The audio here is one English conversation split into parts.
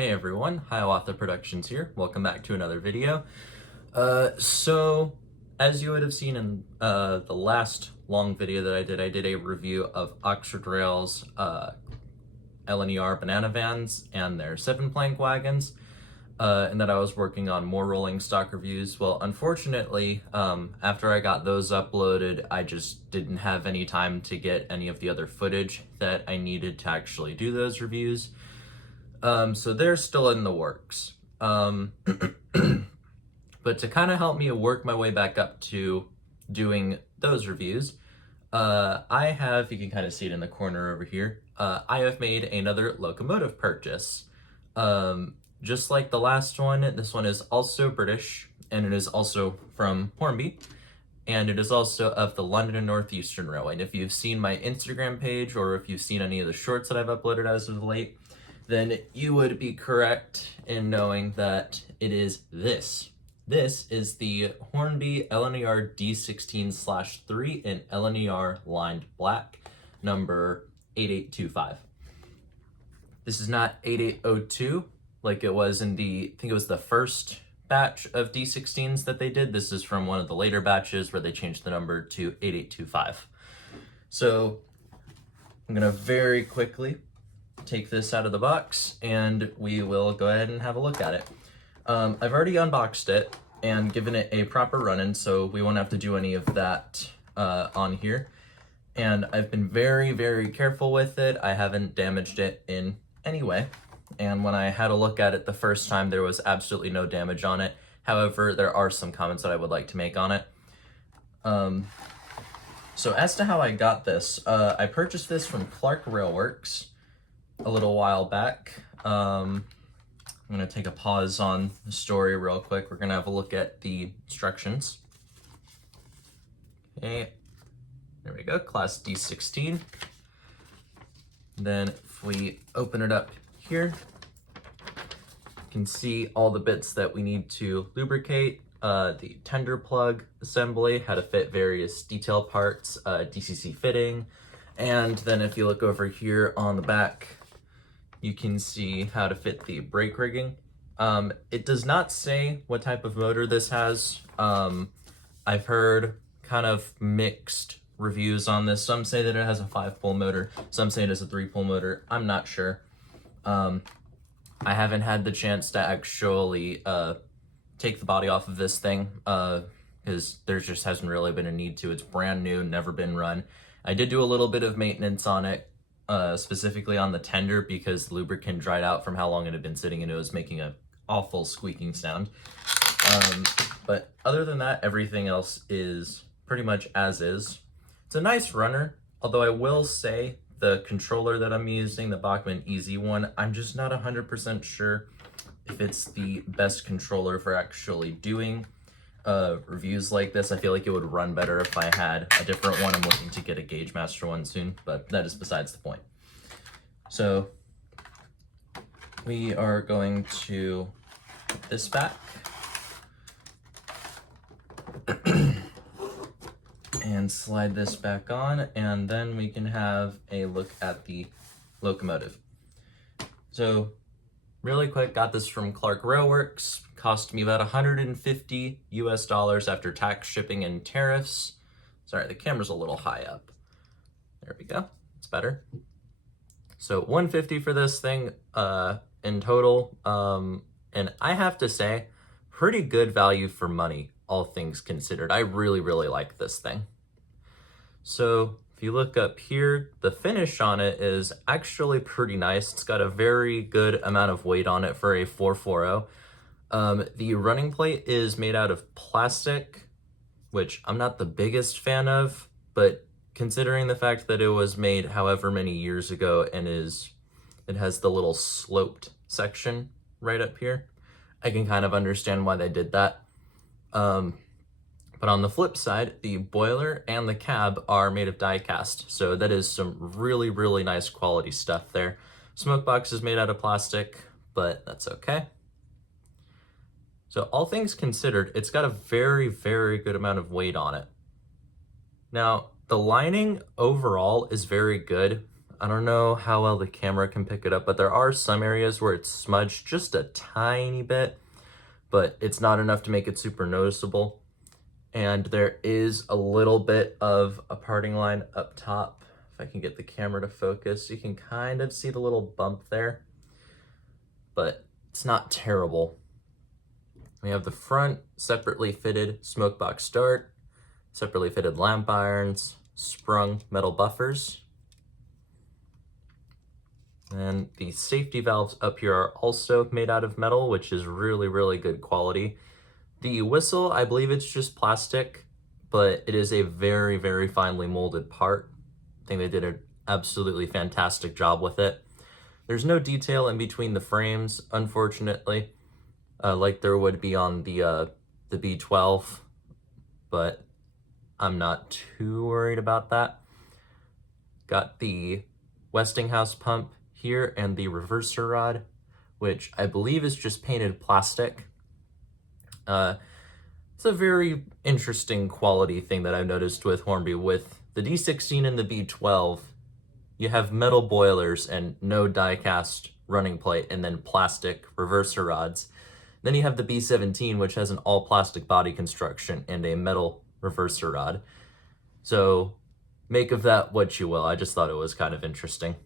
Hey everyone, Hiawatha Productions here. Welcome back to another video. So as you would have seen in the last long video that I did a review of Oxford Rail's LNER banana vans and their 7-plank wagons, and that I was working on more rolling stock reviews. Well, unfortunately, after I got those uploaded, I just didn't have any time to get any of the other footage that I needed to actually do those reviews. So they're still in the works. But to kind of help me work my way back up to doing those reviews, I have, you can kind of see it in the corner over here, I have made another locomotive purchase. Just like the last one, this one is also British, and it is also from Hornby, and it is also of the London and Northeastern Railway. And if you've seen my Instagram page, or if you've seen any of the shorts that I've uploaded as of late, then you would be correct in knowing that it is this. This is the Hornby LNER D16/3 in LNER lined black, number 8825. This is not 8802 like it was in I think it was the first batch of D16s that they did. This is from one of the later batches where they changed the number to 8825. So I'm gonna very quickly take this out of the box and we will go ahead and have a look at it. I've already unboxed it and given it a proper run-in, so we won't have to do any of that on here. And I've been very, very careful with it. I haven't damaged it in any way. And when I had a look at it the first time, there was absolutely no damage on it. However, there are some comments that I would like to make on it. So as to how I got this, I purchased this from Clark Railworks a little while back. I'm gonna take a pause on the story real quick. We're gonna have a look at the instructions. Okay, there we go, class D16. Then if we open it up here, you can see all the bits that we need to lubricate. The tender plug assembly, how to fit various detail parts, DCC fitting, and then if you look over here on the back, you can see how to fit the brake rigging. It does not say what type of motor this has. I've heard kind of mixed reviews on this. Some say that it has a 5-pole motor, some say it has a 3-pole motor. I'm not sure. I haven't had the chance to actually take the body off of this thing because there just hasn't really been a need to. It's brand new, never been run. I did do a little bit of maintenance on it, specifically on the tender, because the lubricant dried out from how long it had been sitting and it was making an awful squeaking sound. But other than that, everything else is pretty much as is. It's a nice runner, although I will say the controller that I'm using, the Bachmann Easy one, I'm just not 100% sure if it's the best controller for actually doing reviews like this. I feel like it would run better if I had a different one. I'm looking to get a Gauge Master one soon, but that is besides the point. So we are going to put this back and slide this back on, and then we can have a look at the locomotive. So really quick, got this from Clark Railworks. Cost me about $150 US after tax, shipping, and tariffs. Sorry, the camera's a little high up. There we go, it's better. So $150 for this thing in total. And I have to say, pretty good value for money, all things considered. I really, really like this thing. So if you look up here, the finish on it is actually pretty nice. It's got a very good amount of weight on it for a 440. The running plate is made out of plastic, which I'm not the biggest fan of, but considering the fact that it was made however many years ago and it has the little sloped section right up here, I can kind of understand why they did that. But on the flip side, the boiler and the cab are made of die cast, so that is some really, really nice quality stuff there. Smoke box is made out of plastic, but that's okay. So all things considered, it's got a very, very good amount of weight on it. Now, the lining overall is very good. I don't know how well the camera can pick it up, but there are some areas where it's smudged just a tiny bit, but it's not enough to make it super noticeable. And there is a little bit of a parting line up top. If I can get the camera to focus, you can kind of see the little bump there, but it's not terrible. We have the front separately fitted smoke box start, separately fitted lamp irons, sprung metal buffers. And the safety valves up here are also made out of metal, which is really, really good quality. The whistle, I believe it's just plastic, but it is a very, very finely molded part. I think they did an absolutely fantastic job with it. There's no detail in between the frames, unfortunately, like there would be on the B12, but I'm not too worried about that. Got the Westinghouse pump here and the reverser rod, which I believe is just painted plastic. It's a very interesting quality thing that I've noticed with Hornby. With the D16 and the B12, you have metal boilers and no die-cast running plate and then plastic reverser rods. Then you have the B17, which has an all-plastic body construction and a metal reverser rod. So make of that what you will. I just thought it was kind of interesting.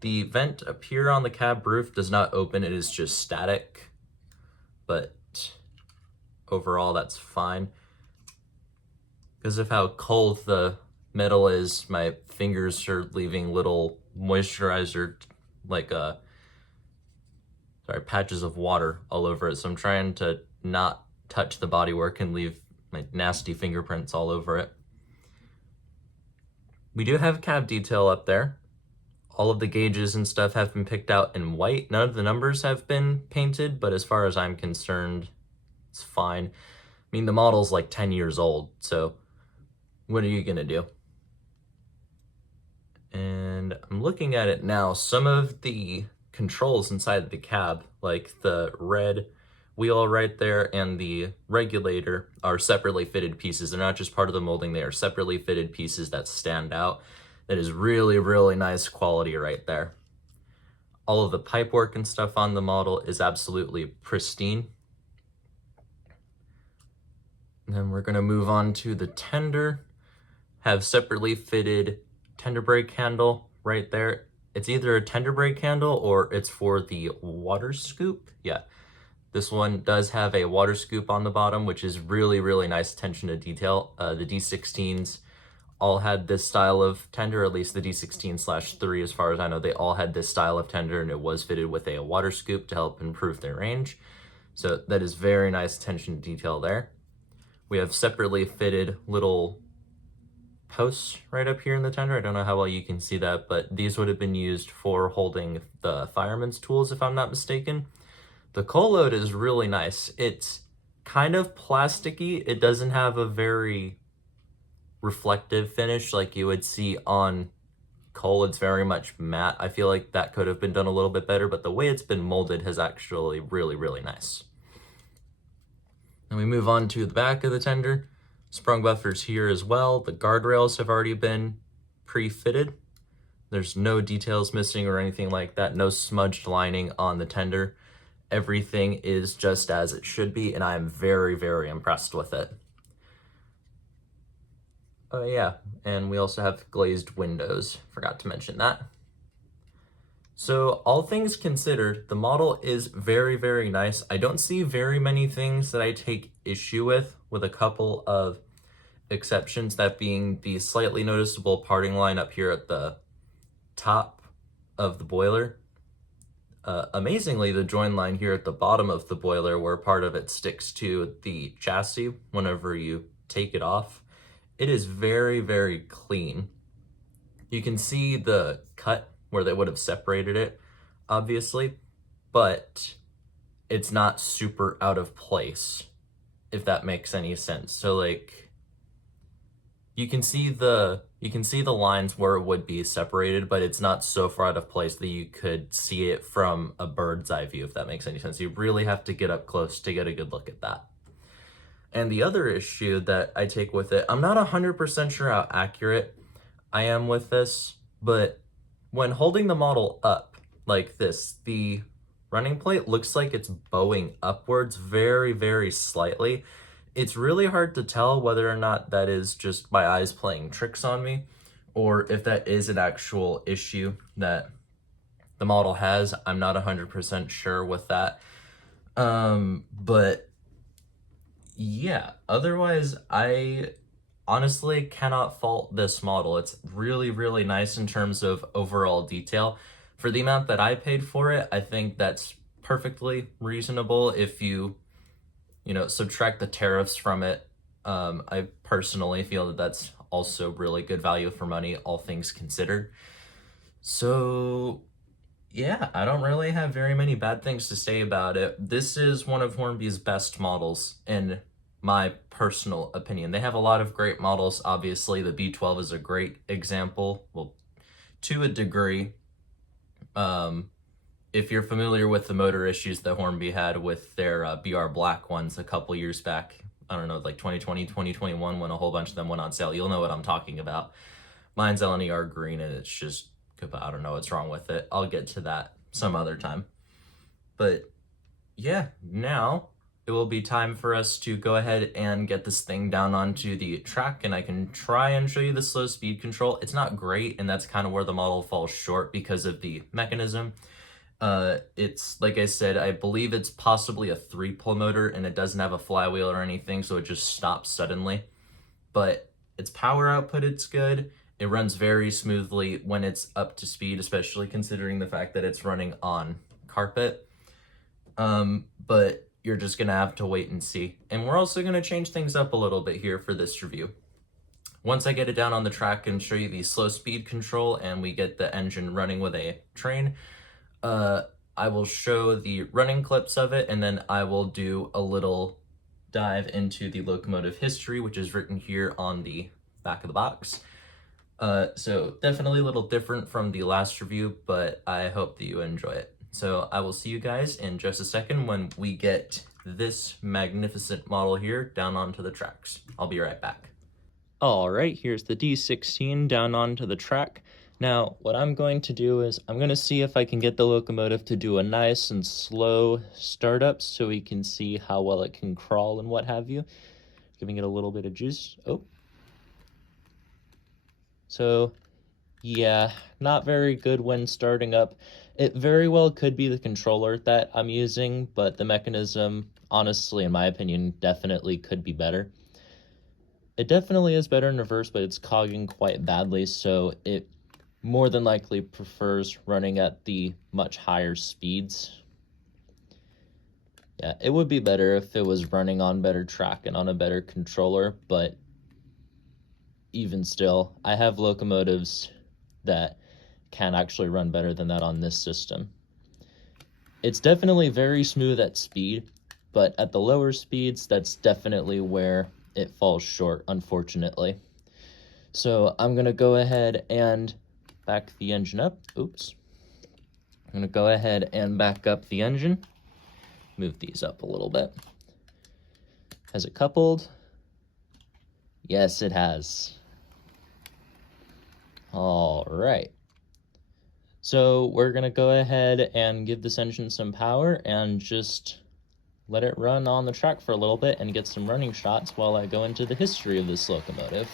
The vent up here on the cab roof does not open, it is just static, but overall that's fine. Because of how cold the metal is, my fingers are leaving little moisturizer, like patches of water all over it. So I'm trying to not touch the bodywork and leave my nasty fingerprints all over it. We do have cab detail up there. All of the gauges and stuff have been picked out in white. None of the numbers have been painted, but as far as I'm concerned, it's fine. I mean, the model's like 10 years old, so what are you gonna do? And I'm looking at it now. Some of the controls inside the cab, like the red wheel right there and the regulator, are separately fitted pieces. They're not just part of the molding, they are separately fitted pieces that stand out. That is really, really nice quality right there. All of the pipework and stuff on the model is absolutely pristine. And then we're gonna move on to the tender. Have separately fitted tender brake handle right there. It's either a tender brake handle or it's for the water scoop. Yeah, this one does have a water scoop on the bottom, which is really, really nice attention to detail. The D16s all had this style of tender, at least the D16/3, as far as I know, they all had this style of tender, and it was fitted with a water scoop to help improve their range. So that is very nice attention to detail there. We have separately fitted little posts right up here in the tender. I don't know how well you can see that, but these would have been used for holding the fireman's tools, if I'm not mistaken. The coal load is really nice. It's kind of plasticky. It doesn't have a very reflective finish like you would see on coal. It's very much matte. I feel like that could have been done a little bit better, but the way it's been molded has actually really, really nice. Then we move on to the back of the tender. Sprung buffers here as well. The guardrails have already been pre-fitted. There's no details missing or anything like that. No smudged lining on the tender. Everything is just as it should be, and I am very, very impressed with it. Oh yeah, and we also have glazed windows. Forgot to mention that. So all things considered, the model is very, very nice. I don't see very many things that I take issue with a couple of exceptions, that being the slightly noticeable parting line up here at the top of the boiler. Amazingly, the join line here at the bottom of the boiler, where part of it sticks to the chassis whenever you take it off, it is very, very clean. You can see the cut where they would have separated it, obviously, but it's not super out of place, if that makes any sense. So like, you can see the lines where it would be separated, but it's not so far out of place that you could see it from a bird's eye view, if that makes any sense. You really have to get up close to get a good look at that. And the other issue that I take with it, I'm not 100% sure how accurate I am with this, but when holding the model up like this, the running plate looks like it's bowing upwards very, very slightly. It's really hard to tell whether or not that is just my eyes playing tricks on me, or if that is an actual issue that the model has. I'm not 100% sure with that. But yeah, otherwise, I honestly cannot fault this model. It's really, really nice in terms of overall detail. For the amount that I paid for it, I think that's perfectly reasonable if you subtract the tariffs from it. I personally feel that that's also really good value for money, all things considered. So yeah, I don't really have very many bad things to say about it. This is one of Hornby's best models, in my personal opinion. They have a lot of great models. Obviously, the B12 is a great example, well, to a degree. If you're familiar with the motor issues that Hornby had with their BR Black ones a couple years back, I don't know, like 2020, 2021, when a whole bunch of them went on sale, you'll know what I'm talking about. Mine's LNER green, and it's just, I don't know what's wrong with it. I'll get to that some other time. But yeah, now it will be time for us to go ahead and get this thing down onto the track, and I can try and show you the slow speed control. It's not great, and that's kind of where the model falls short because of the mechanism. It's, like I said, I believe it's possibly a 3-pole motor, and it doesn't have a flywheel or anything, so it just stops suddenly. But its power output, it's good. It runs very smoothly when it's up to speed, especially considering the fact that it's running on carpet. But you're just gonna have to wait and see. And we're also gonna change things up a little bit here for this review. Once I get it down on the track and show you the slow speed control and we get the engine running with a train, I will show the running clips of it, and then I will do a little dive into the locomotive history, which is written here on the back of the box. So definitely a little different from the last review, but I hope that you enjoy it. So I will see you guys in just a second when we get this magnificent model here down onto the tracks. I'll be right back. All right, here's the D16 down onto the track. Now, what I'm going to do is I'm going to see if I can get the locomotive to do a nice and slow startup so we can see how well it can crawl and what have you. Giving it a little bit of juice. Oh. So, yeah, not very good when starting up. It very well could be the controller that I'm using, but the mechanism, honestly, in my opinion, definitely could be better. It definitely is better in reverse, but it's cogging quite badly, so it more than likely prefers running at the much higher speeds. Yeah, it would be better if it was running on better track and on a better controller, but even still, I have locomotives that can actually run better than that on this system. It's definitely very smooth at speed, but at the lower speeds, that's definitely where it falls short, unfortunately. So I'm gonna go ahead and back the engine up. Oops. I'm gonna go ahead and back up the engine. Move these up a little bit. Has it coupled? Yes, it has. All right. So we're gonna go ahead and give this engine some power and just let it run on the track for a little bit and get some running shots while I go into the history of this locomotive.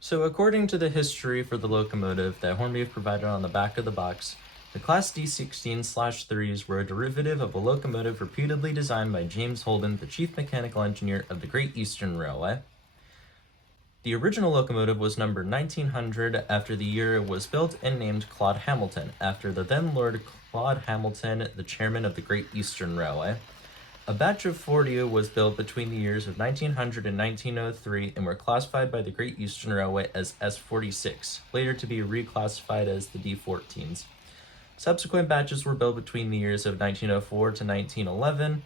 So according to the history for the locomotive that Hornby have provided on the back of the box, the Class D16/3s were a derivative of a locomotive reputedly designed by James Holden, the chief mechanical engineer of the Great Eastern Railway. The original locomotive was numbered 1900 after the year it was built and named Claude Hamilton, after the then Lord Claude Hamilton, the chairman of the Great Eastern Railway. A batch of 40 was built between the years of 1900 and 1903 and were classified by the Great Eastern Railway as S46, later to be reclassified as the D14s. Subsequent batches were built between the years of 1904 to 1911,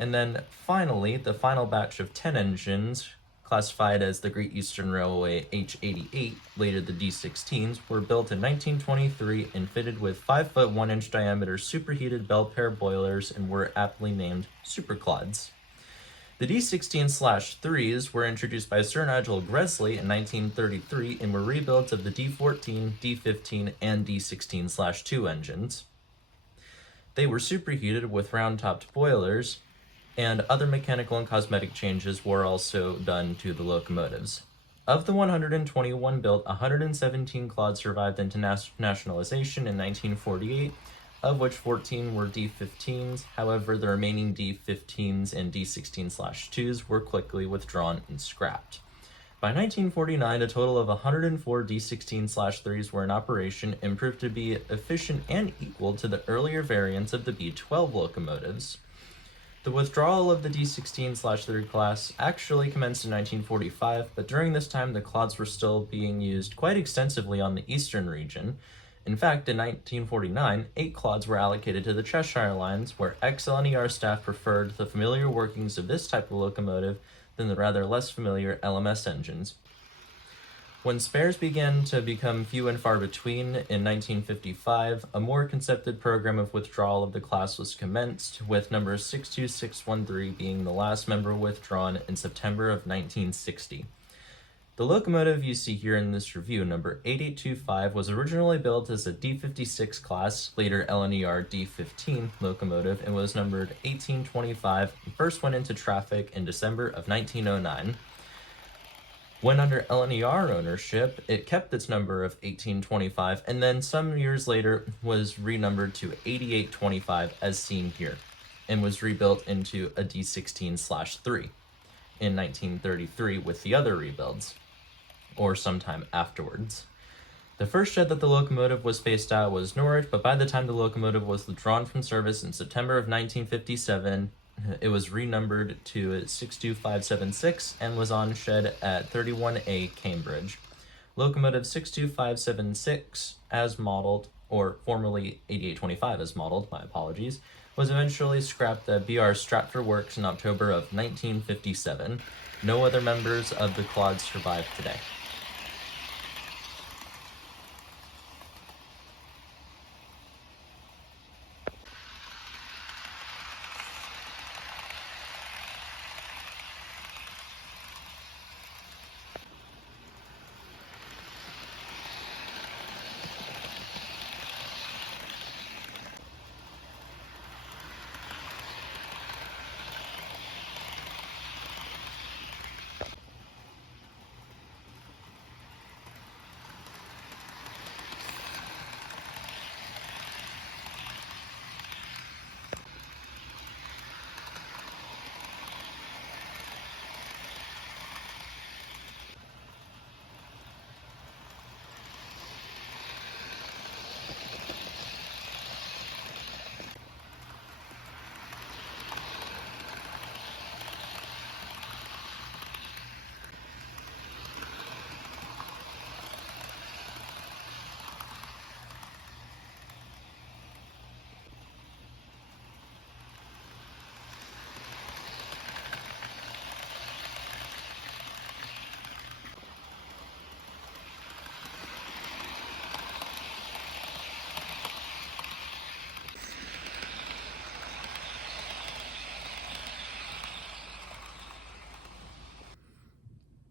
and then finally, the final batch of 10 engines, classified as the Great Eastern Railway H88, later the D16s, were built in 1923 and fitted with 5-foot 1-inch diameter superheated bell pair boilers and were aptly named Super Claudes. The D16/3s were introduced by Sir Nigel Gresley in 1933 and were rebuilds of the D14, D15, and D16/2 engines. They were superheated with round-topped boilers, and other mechanical and cosmetic changes were also done to the locomotives. Of the 121 built, 117 clods survived into nationalization in 1948, of which 14 were D15s. However, the remaining D15s and D16/2s were quickly withdrawn and scrapped. By 1949, a total of 104 D16/3s were in operation and proved to be efficient and equal to the earlier variants of the B12 locomotives. The withdrawal of the D16/3 class actually commenced in 1945, but during this time the clods were still being used quite extensively on the eastern region. In fact, in 1949, 8 clods were allocated to the Cheshire lines, where ex-LNER staff preferred the familiar workings of this type of locomotive than the rather less familiar LMS engines. When spares began to become few and far between in 1955, a more concerted program of withdrawal of the class was commenced, with number 62613 being the last member withdrawn in September of 1960. The locomotive you see here in this review, number 8825, was originally built as a D56 class, later LNER D15 locomotive, and was numbered 1825 and first went into traffic in December of 1909. When under LNER ownership, it kept its number of 1825 and then some years later was renumbered to 8825 as seen here, and was rebuilt into a D16/3 in 1933 with the other rebuilds, or sometime afterwards. The first shed that the locomotive was phased out was Norwich, but by the time the locomotive was withdrawn from service in September of 1957, it was renumbered to 62576 and was on shed at 31A Cambridge. Locomotive 62576 as modeled, or formerly 8825 as modeled, my apologies, was eventually scrapped at BR Stratford Works in October of 1957. No other members of the clod survive today.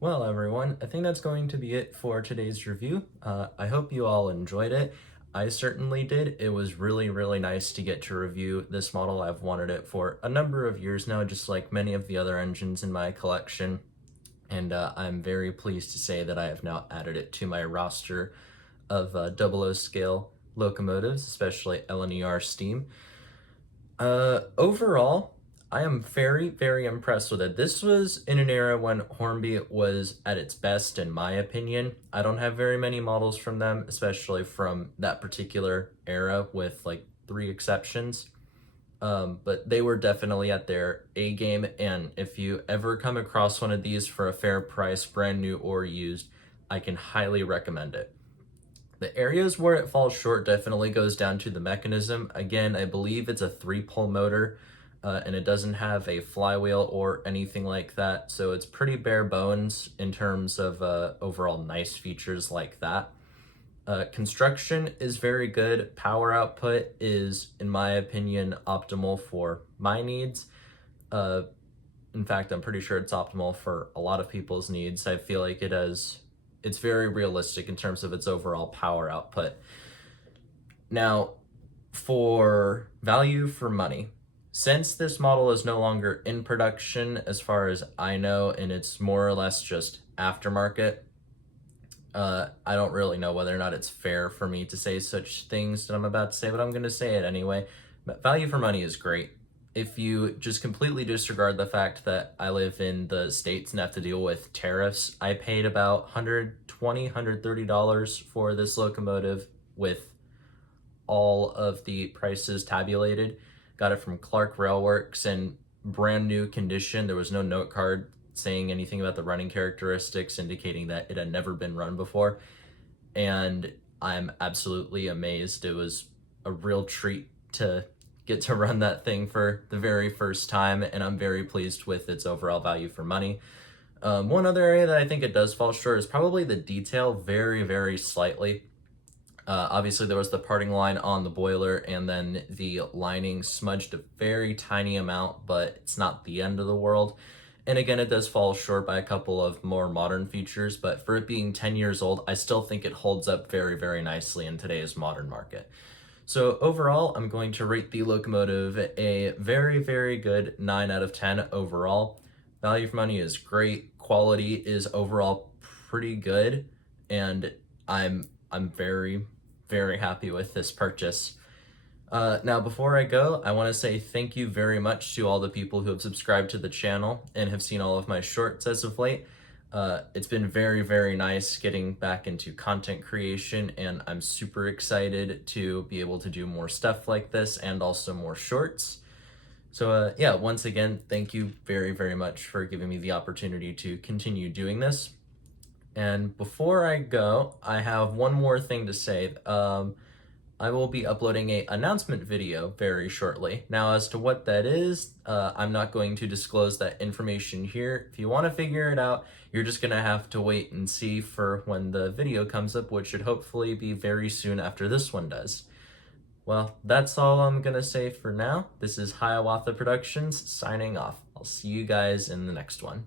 Well, everyone, I think that's going to be it for today's review. I hope you all enjoyed it. I certainly did. It was really, really nice to get to review this model. I've wanted it for a number of years now, just like many of the other engines in my collection. And I'm very pleased to say that I have now added it to my roster of 00 scale locomotives, especially LNER Steam. Overall, I am very, very impressed with it. This was in an era when Hornby was at its best, in my opinion. I don't have very many models from them, especially from that particular era, with like 3 exceptions. But they were definitely at their A game, and if you ever come across one of these for a fair price, brand new or used, I can highly recommend it. The areas where it falls short definitely goes down to the mechanism. Again, I believe it's a 3-pole motor, and it doesn't have a flywheel or anything like that, so it's pretty bare bones in terms of overall nice features like that. Construction is very good. Power output is, in my opinion, optimal for my needs. In fact, I'm pretty sure it's optimal for a lot of people's needs. I feel like it's very realistic in terms of its overall power output. Now, for value for money, since this model is no longer in production, as far as I know, and it's more or less just aftermarket, I don't really know whether or not it's fair for me to say such things that I'm about to say, but I'm going to say it anyway. But value for money is great. If you just completely disregard the fact that I live in the States and have to deal with tariffs, I paid about $120, $130 for this locomotive with all of the prices tabulated. Got it from Clark Railworks in brand new condition. There was no note card saying anything about the running characteristics, indicating that it had never been run before. And I'm absolutely amazed. It was a real treat to get to run that thing for the very first time, and I'm very pleased with its overall value for money. One other area that I think it does fall short is probably the detail, very, very slightly. Obviously, there was the parting line on the boiler, and then the lining smudged a very tiny amount, but it's not the end of the world. And again, it does fall short by a couple of more modern features, but for it being 10 years old, I still think it holds up very, very nicely in today's modern market. So overall, I'm going to rate the locomotive a very, very good 9 out of 10 overall. Value for money is great. Quality is overall pretty good, and I'm very, very happy with this purchase. Now, before I go, I want to say thank you very much to all the people who have subscribed to the channel and have seen all of my shorts as of late. It's been very, very nice getting back into content creation, and I'm super excited to be able to do more stuff like this and also more shorts. So yeah, once again, thank you very, very much for giving me the opportunity to continue doing this. And before I go, I have one more thing to say. I will be uploading a announcement video very shortly. Now, as to what that is, I'm not going to disclose that information here. If you want to figure it out, you're just going to have to wait and see for when the video comes up, which should hopefully be very soon after this one does. Well, that's all I'm going to say for now. This is Hiawatha Productions signing off. I'll see you guys in the next one.